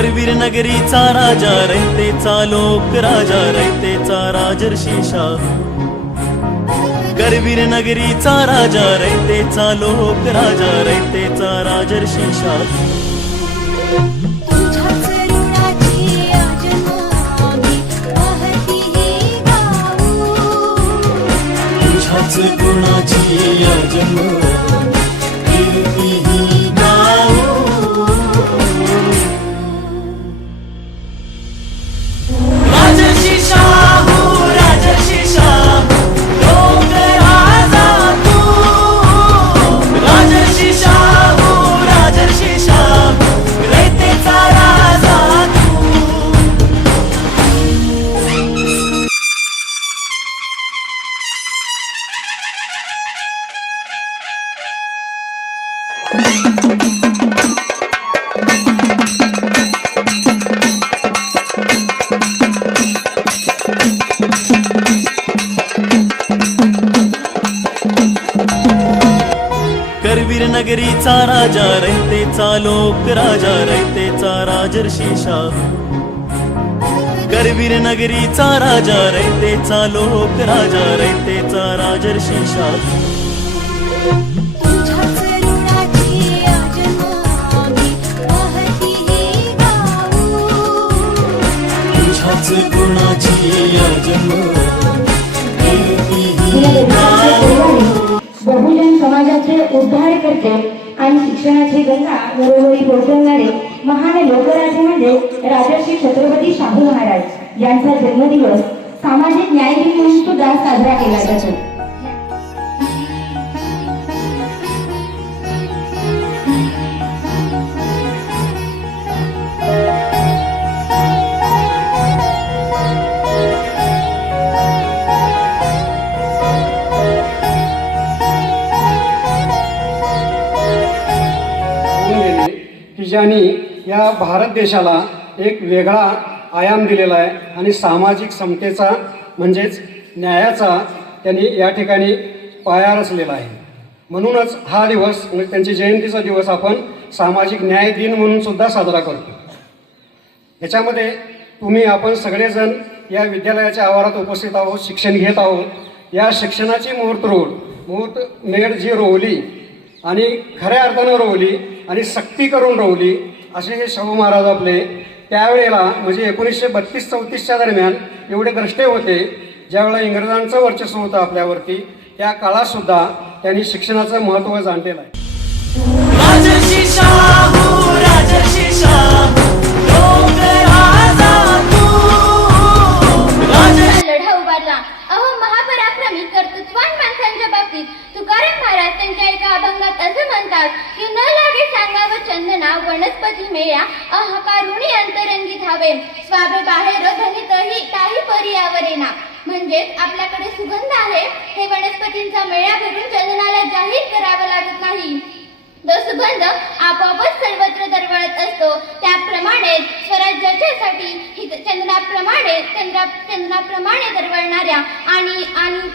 करवीर नगरीचा राजा रयतेचा लोक राजा रयतेचा राजर्षी शाह करवीर नगरीचा राजा रयतेचा लोक राजा रयतेचा राजर्षी शाह गुणाची अजम कीर्ती ही गाऊ राजर्षी शाहू राजर्षी शाह लोक राजा तू राजर्षी शाहू राजर्षी शाह रयतेचा राजा करवीर नगरीचा राजा रयतेचा लोक राजा रयतेचा राजर्षी शाह करवीर नगरीचा राजा रयतेचा लोक राजा रयतेचा राजर्षी शाह गुणाची अजम कीर्ती ही गाऊ बहुजन समाजाचे उद्धार करते आणि शिक्षणाची गंगा घरोघरी पोहोचवणारे महान लोकराजे म्हणजे राजर्षी छत्रपती शाहू महाराज यांचा जन्मदिवस सामाजिक न्याय दिन म्हणून सुद्धा साजरा केला जातो. ज्यांनी या भारत देशाला एक वेगळा आयाम दिलेला आहे आणि सामाजिक समतेचा म्हणजेच न्यायाचा त्यांनी या ठिकाणी पाया रचलेला आहे. म्हणूनच हा दिवस म्हणजे त्यांची जयंतीचा दिवस आपण सामाजिक न्याय दिन म्हणून सुद्धा साजरा करतो. याच्यामध्ये आपण सगळेजण या विद्यालयाच्या आवारात उपस्थित आहोत, शिक्षण घेत आहोत. या शिक्षणाची मुहूर्तमेढ जी रोवली आणि खऱ्या अर्थानं रोवली आणि सक्ती करून रोवली असे हे शाहू महाराज आपले त्यावेळेला म्हणजे 1932-34च्या दरम्यान एवढे द्रष्टे होते ज्यावेळेला इंग्रजांचं वर्चस्व होतं आपल्यावरती. त्या काळातसुद्धा त्यांनी शिक्षणाचं महत्त्व जाणलेलं आहे. राजर्षी शाहू राजर्षी शाह लोक राजा तू लढा उभारला. अहो महापराक्रमी कर्तृत्वान माणसांच्या बाबतीत तुकाराम महाराज त्यांच्या एका अभंगात असं म्हणतात की न लागे सांगावं चंदना वनस्पती मेळा अहकारुणी अंतरंगी धावे स्वाभे बाहेर धनितही ताही पर्यावरेना. म्हणजेच आपल्याकडे सुगंध आहे हे वनस्पतींचा मेळा भरून चंदनाला जाहीर करावं लागत नाही. तो सुगंध आपोआपच सर्वत्र दरवळत असतो. त्याप्रमाणे स्वराज्याच्यासाठी चंद्राप्रमाणे दरवळणाऱ्या आणि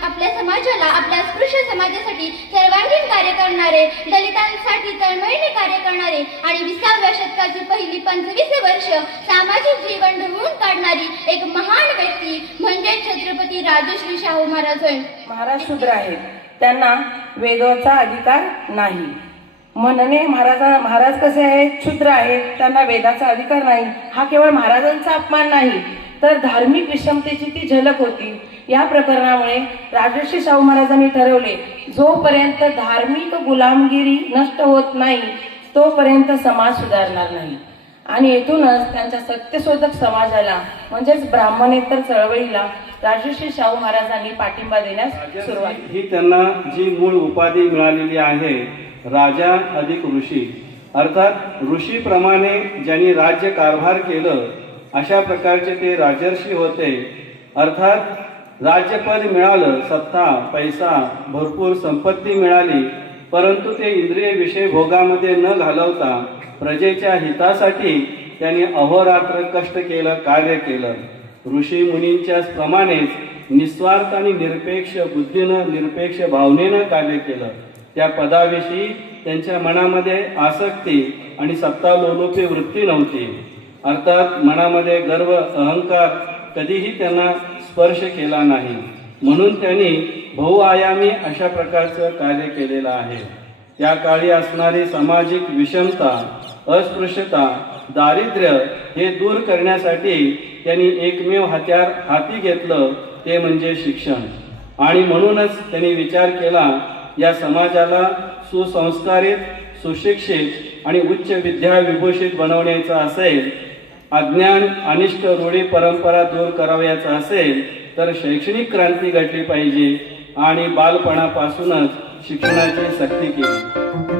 आपल्या समाजाला आपल्या स्पृश्य समाजासाठी सर्वांगीण कार्य करणारे, दलितांसाठी तळमळीने कार्य करणारे आणि 20व्या शतकाची पहिली 25 वर्ष सामाजिक जीवन ढवळून काढणारी एक महान व्यक्ती म्हणजे छत्रपती राजश्री शाहू महाराज होय. महाराज शूद्र आहेत, त्यांना वेदाचा अधिकार नाही. म्हणणे महाराज कसे आहेत, क्षुद्र आहेत, त्यांना वेदाचा अधिकार नाही. हा केवळ महाराजांचा अपमान नाही तर धार्मिक विषमतेची ती झलक होती. या प्रकरणामुळे राजर्षी शाहू महाराजांनी ठरवले जोपर्यंत धार्मिक गुलामगिरी नष्ट होत नाही तोपर्यंत समाज सुधारणार नाही. आणि येथूनच त्यांच्या सत्यशोधक समाजाला म्हणजेच ब्राह्मणेतर चळवळीला राजर्षी शाहू महाराजांनी पाठिंबा देण्यास सुरुवात ही त्यांना जी मूळ उपाधी मिळालेली आहे राजा अधिक ऋषी, अर्थात ऋषीप्रमाणे ज्यांनी राज्य कारभार केलं अशा प्रकारचे ते राजर्षी होते. अर्थात राज्यपद मिळालं, सत्ता पैसा भरपूर संपत्ती मिळाली, परंतु ते इंद्रिय विषय भोगामध्ये न घालवता प्रजेच्या हितासाठी त्यांनी अहोरात्र कष्ट केलं, कार्य केलं. ऋषी मुनींच्या प्रमाणेच निस्वार्थ आणि निरपेक्ष बुद्धीनं निरपेक्ष भावनेनं कार्य केलं. त्या पदाविषयी त्यांच्या मनामध्ये आसक्ती आणि सत्तालोलुपी वृत्ती नव्हती. अर्थात मनामध्ये गर्व अहंकार कधीही त्यांना स्पर्श केला नाही. म्हणून त्यांनी बहुआयामी अशा प्रकारचं कार्य केलेलं आहे. त्या काळी असणारी सामाजिक विषमता, अस्पृश्यता, दारिद्र्य हे दूर करण्यासाठी त्यांनी एकमेव हत्यार हाती घेतलं, ते म्हणजे शिक्षण. आणि म्हणूनच त्यांनी विचार केला, या समाजाला सुसंस्कारित, सुशिक्षित आणि उच्च विद्या विभूषित बनवण्याचं असेल, अज्ञान, अनिष्ट रूढी परंपरा दूर करावयाचा असेल तर शैक्षणिक क्रांती घडली पाहिजे आणि बालपणापासूनच शिक्षणाची सक्ती केली.